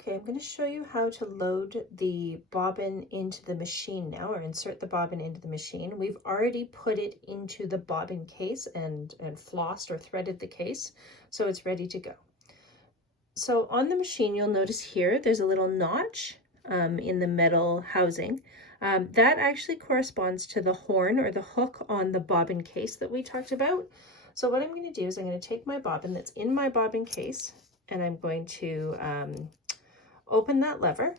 Okay, I'm going to show you how to load the bobbin into the machine now, or insert the bobbin into the machine. We've already put it into the bobbin case and flossed or threaded the case, so it's ready to go. So on the machine, you'll notice here, there's a little notch in the metal housing. That actually corresponds to the horn or the hook on the bobbin case that we talked about. So what I'm going to do is I'm going to take my bobbin that's in my bobbin case, and I'm going to open that lever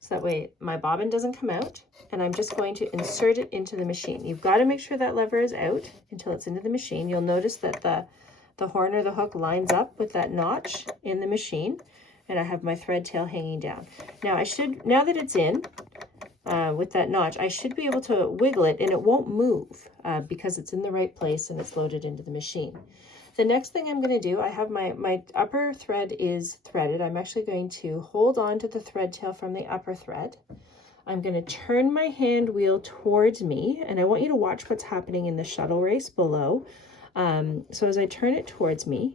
so that way my bobbin doesn't come out, and I'm just going to insert it into the machine. You've got to make sure that lever is out until it's into the machine. You'll notice that the horn or the hook lines up with that notch in the machine, and I have my thread tail hanging down. Now now that it's in with that notch, I should be able to wiggle it and it won't move because it's in the right place and it's loaded into the machine. The next thing I'm going to do, I have my upper thread is threaded. I'm actually going to hold on to the thread tail from the upper thread. I'm going to turn my hand wheel towards me, and I want you to watch what's happening in the shuttle race below. So as I turn it towards me,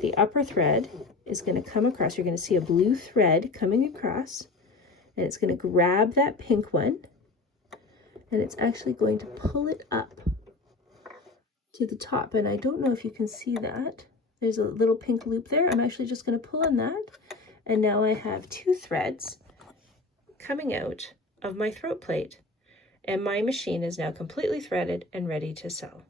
the upper thread is going to come across. You're going to see a blue thread coming across, and it's going to grab that pink one, and it's actually going to pull it up to the top. And I don't know if you can see that. There's a little pink loop there. I'm actually just going to pull on that, and now I have two threads coming out of my throat plate, and my machine is now completely threaded and ready to sew.